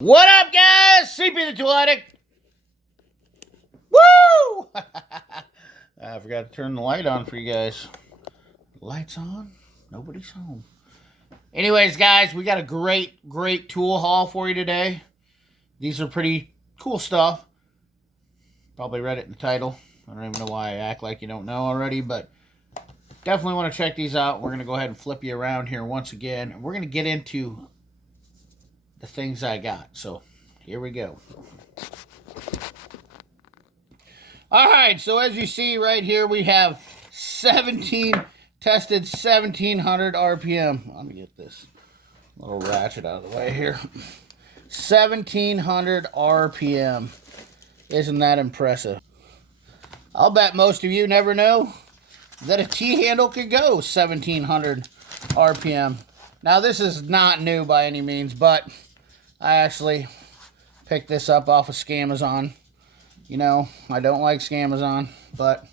What up, guys? CP the Tool Addict. Woo! I forgot to turn the light on for you guys. Lights on, nobody's home. Anyways, guys, we got a great tool haul for you today. These are pretty cool stuff. Probably read it in the title. I don't even know why I act like you don't know already, but definitely want to check these out. We're going to go ahead and flip you around here once again. We're going to get into the things I got. So here we go. All right, so as you see right here, we have tested 1700 RPM. Let me get this little ratchet out of the way here. 1700 RPM. Isn't that impressive? I'll bet most of you never know that a T-handle could go 1700 RPM. Now, this is not new by any means, but I actually picked this up off of Scamazon. You know, I don't like Scamazon, but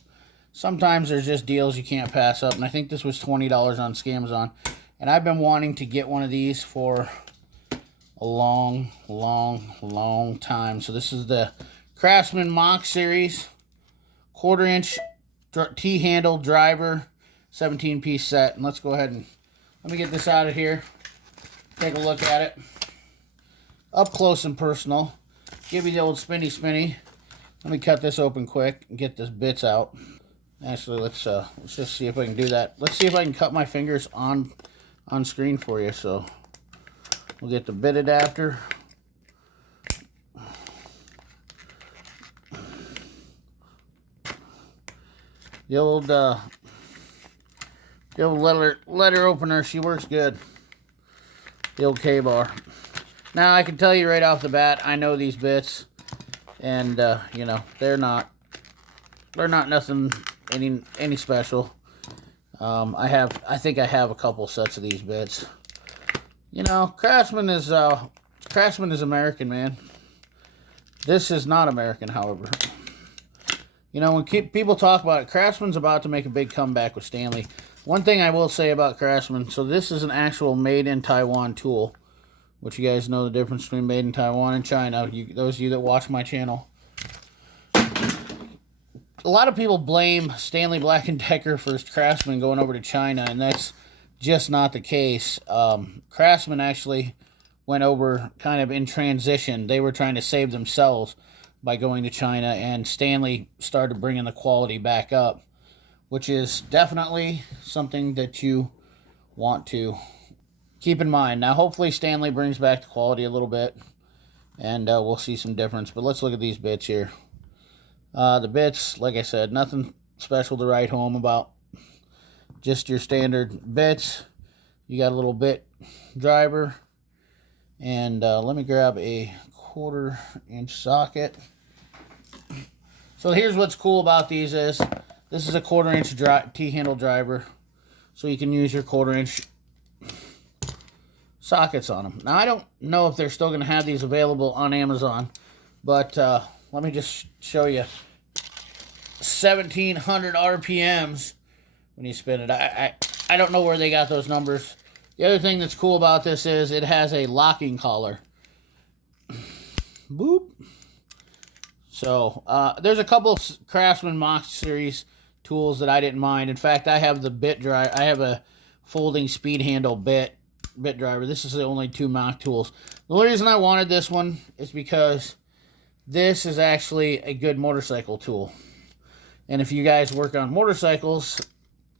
sometimes there's just deals you can't pass up. And I think this was $20 on Scamazon. And I've been wanting to get one of these for a long time. So this is the Craftsman Mach series. 1/4 inch T-handle driver, 17-piece set. And let's go ahead and let me get this out of here. Take a look at it. Up close and personal. Give you the old spinny. Let me cut this open quick and get this bits out. Actually, let's just see if I can do that. Let's see if I can cut my fingers on screen for you. So we'll get the bit adapter. The old letter opener, she works good. The old K-bar. Now I can tell you right off the bat, I know these bits, and you know, they're not nothing any special. I think I have a couple sets of these bits. You know, Craftsman is American, man. This is not American, however. You know, when people talk about it, Craftsman's about to make a big comeback with Stanley. One thing I will say about Craftsman, so this is an actual made in Taiwan tool, which you guys know the difference between made in Taiwan and China, those of you that watch my channel. A lot of people blame Stanley Black & Decker for Craftsman going over to China, and that's just not the case. Craftsman actually went over kind of in transition. They were trying to save themselves by going to China, and Stanley started bringing the quality back up, which is definitely something that you want to keep in mind. Now, hopefully Stanley brings back the quality a little bit, and we'll see some difference. But let's look at these bits here. The bits, like I said, nothing special to write home about. Just your standard bits. You got a little bit driver. And let me grab a 1/4 inch socket. So here's what's cool about these is this is a 1/4 inch T-handle driver. So you can use your 1/4 inch sockets on them. Now, I don't know if they're still going to have these available on Amazon, but let me just show you 1700 RPMs when you spin it. I don't know where they got those numbers. The other thing that's cool about this is it has a locking collar. Boop. So there's a couple of Craftsman Mach series tools that I didn't mind. In fact, I have the bit drive. I have a folding speed handle bit driver. This is the only 2 Mach tools. The only reason I wanted this one is because this is actually a good motorcycle tool. And if you guys work on motorcycles,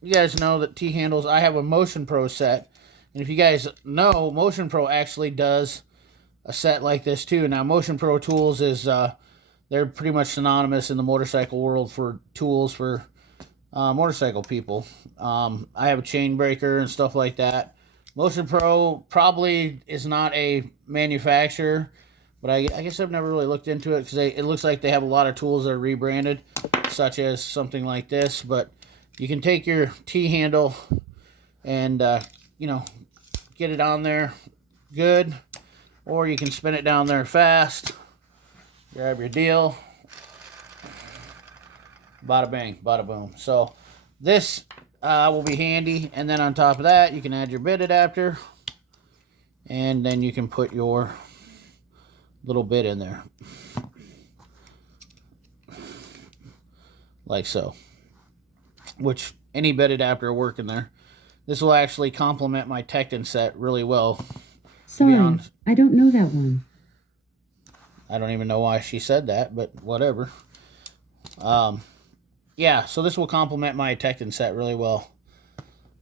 you guys know that T-handles, I have a Motion Pro set. And if you guys know, Motion Pro actually does a set like this too. Now, Motion Pro tools is, they're pretty much synonymous in the motorcycle world for tools for motorcycle people. I have a chain breaker and stuff like that. Motion Pro probably is not a manufacturer, but I guess I've never really looked into it because it looks like they have a lot of tools that are rebranded, such as something like this. But you can take your T-handle and, you know, get it on there good, or you can spin it down there fast. Grab your deal. Bada bang, bada boom. So this will be handy. And then on top of that, you can add your bit adapter. And then you can put your little bit in there. Like so. Which any bit adapter will work in there. This will actually complement my Tekton set really well. Sorry, I don't know that one. I don't even know why she said that, but whatever. Yeah, so this will complement my Tekton set really well.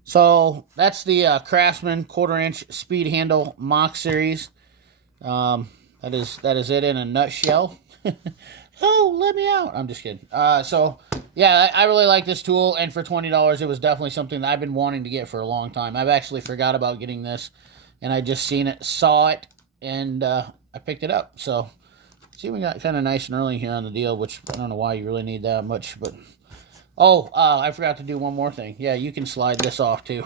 So that's the Craftsman 1/4" speed handle Mach series. That is it in a nutshell. Oh, let me out! I'm just kidding. So yeah, I really like this tool, and for $20, it was definitely something that I've been wanting to get for a long time. I've actually forgot about getting this, and I just saw it, and I picked it up. So see, we got kind of nice and early here on the deal, which I don't know why you really need that much, but oh, I forgot to do one more thing. Yeah, you can slide this off too,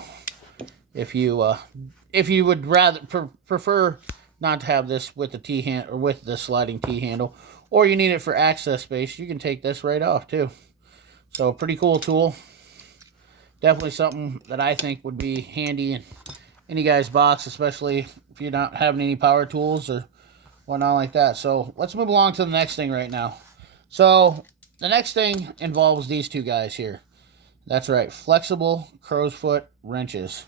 if you would rather prefer not to have this with the T-hand or with the sliding T-handle, or you need it for access space. You can take this right off too. So pretty cool tool. Definitely something that I think would be handy in any guy's box, especially if you're not having any power tools or whatnot like that. So let's move along to the next thing right now. So the next thing involves these two guys here. That's right, flexible crow's foot wrenches.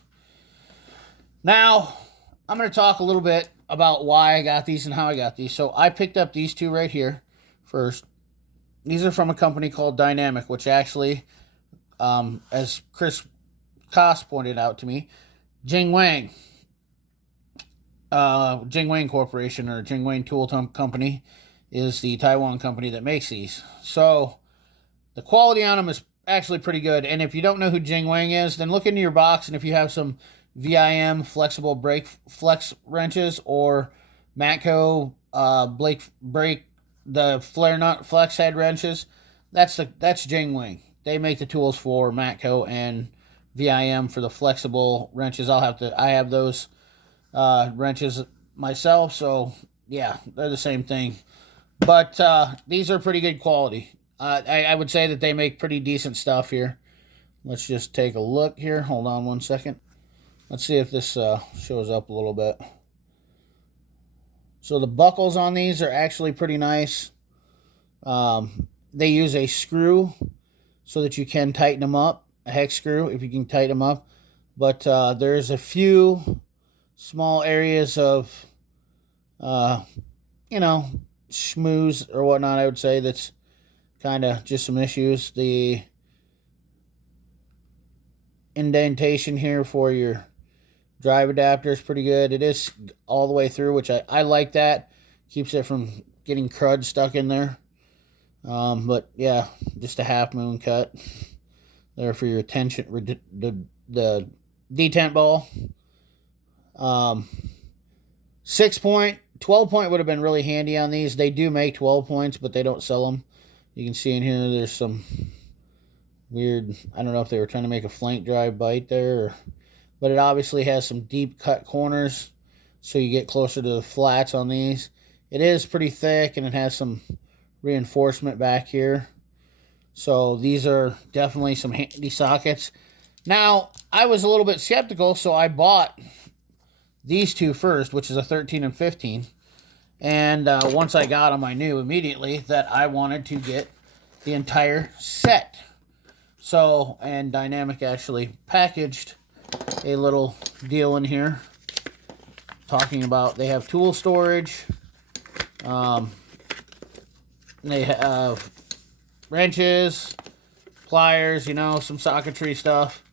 Now, I'm going to talk a little bit about why I got these and how I got these. So I picked up these two right here first. These are from a company called Dynamic, which actually, as Chris Koss pointed out to me, Jingwang Corporation, or Jingwang Tool Company, is the Taiwan company that makes these. So the quality on them is actually pretty good. And if you don't know who Jingwang is, then look into your box, and if you have some VIM flexible brake flex wrenches or Matco brake the flare nut flex head wrenches, that's Jingwang. They make the tools for Matco and VIM for the flexible wrenches. I have those wrenches myself, so yeah, they're the same thing. But these are pretty good quality. I would say that they make pretty decent stuff here. Let's just take a look here. Hold on one second. Let's see if this shows up a little bit. So the buckles on these are actually pretty nice. They use a screw so that you can tighten them up. A hex screw, if you can tighten them up. But there's a few small areas of, schmooze or whatnot, I would say, that's kind of just some issues. The indentation here for your drive adapter is pretty good. It is all the way through, which I like that. Keeps it from getting crud stuck in there. But yeah, just a half moon cut there for your tension, the detent ball. 6 point, 12 point would have been really handy on these. They do make 12 points, but they don't sell them. You can see in here there's some weird, I don't know if they were trying to make a flank drive bite there, but it obviously has some deep cut corners, so you get closer to the flats on these. It is pretty thick, and it has some reinforcement back here. So these are definitely some handy sockets. Now, I was a little bit skeptical, so I bought these two first, which is a 13 and 15. And once I got them, I knew immediately that I wanted to get the entire set. So, and Dynamic actually packaged a little deal in here talking about they have tool storage, they have wrenches, pliers, some socketry stuff.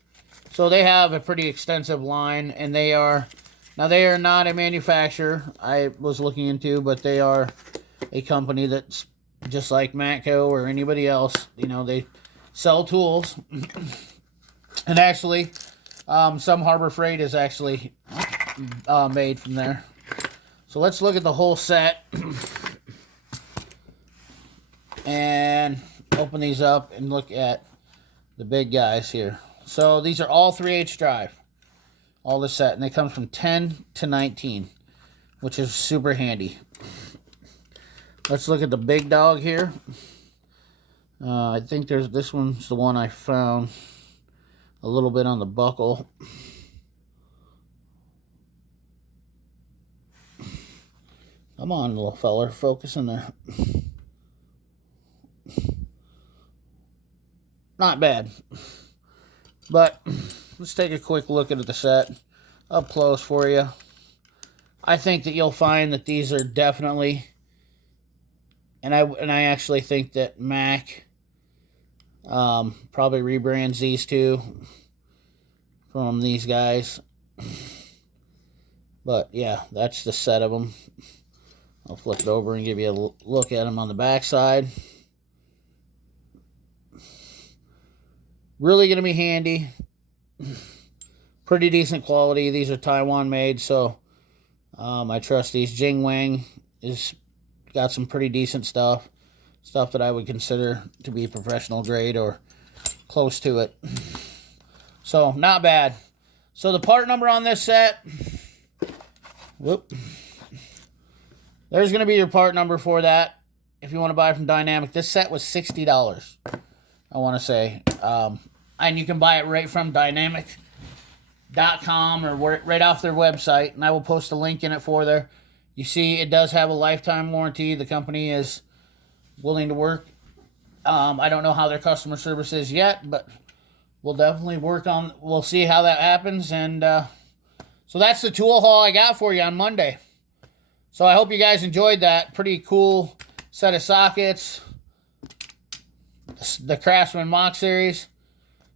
So they have a pretty extensive line, and they are not a manufacturer I was looking into, but they are a company that's just like Matco or anybody else. They sell tools. And actually, some Harbor Freight is actually made from there. So let's look at the whole set and open these up and look at the big guys here. So these are all 3/8 drive, all the set, and they come from 10 to 19, which is super handy. Let's look at the big dog here. I think this one's the one I found a little bit on the buckle. Come on, little feller. Focus in there. Not bad. But let's take a quick look at the set up close for you. I think that you'll find that these are definitely, and I actually think that Mach probably rebrands these two from these guys. But yeah, that's the set of them. I'll flip it over and give you a look at them on the back side. Really going to be handy. Pretty decent quality. These are Taiwan made, so I trust these. Jingwang is got some pretty decent stuff. Stuff that I would consider to be professional grade or close to it. So, not bad. So, the part number on this set, whoop, there's going to be your part number for that if you want to buy from Dynamic. This set was $60, I want to say. And you can buy it right from Dynamic.com or right off their website, and I will post a link in it for there. You see, it does have a lifetime warranty. The company is willing to work. I don't know how their customer service is yet, but we'll definitely we'll see how that happens. And so that's the tool haul I got for you on Monday. So I hope you guys enjoyed that. Pretty cool set of sockets. The Craftsman Mach series.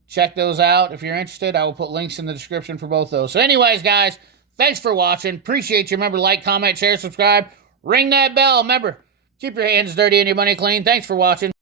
Check those out if you're interested. I will put links in the description for both those. So anyways, guys, thanks for watching. Appreciate you. Remember, like, comment, share, subscribe. Ring that bell. Remember, keep your hands dirty and your money clean. Thanks for watching.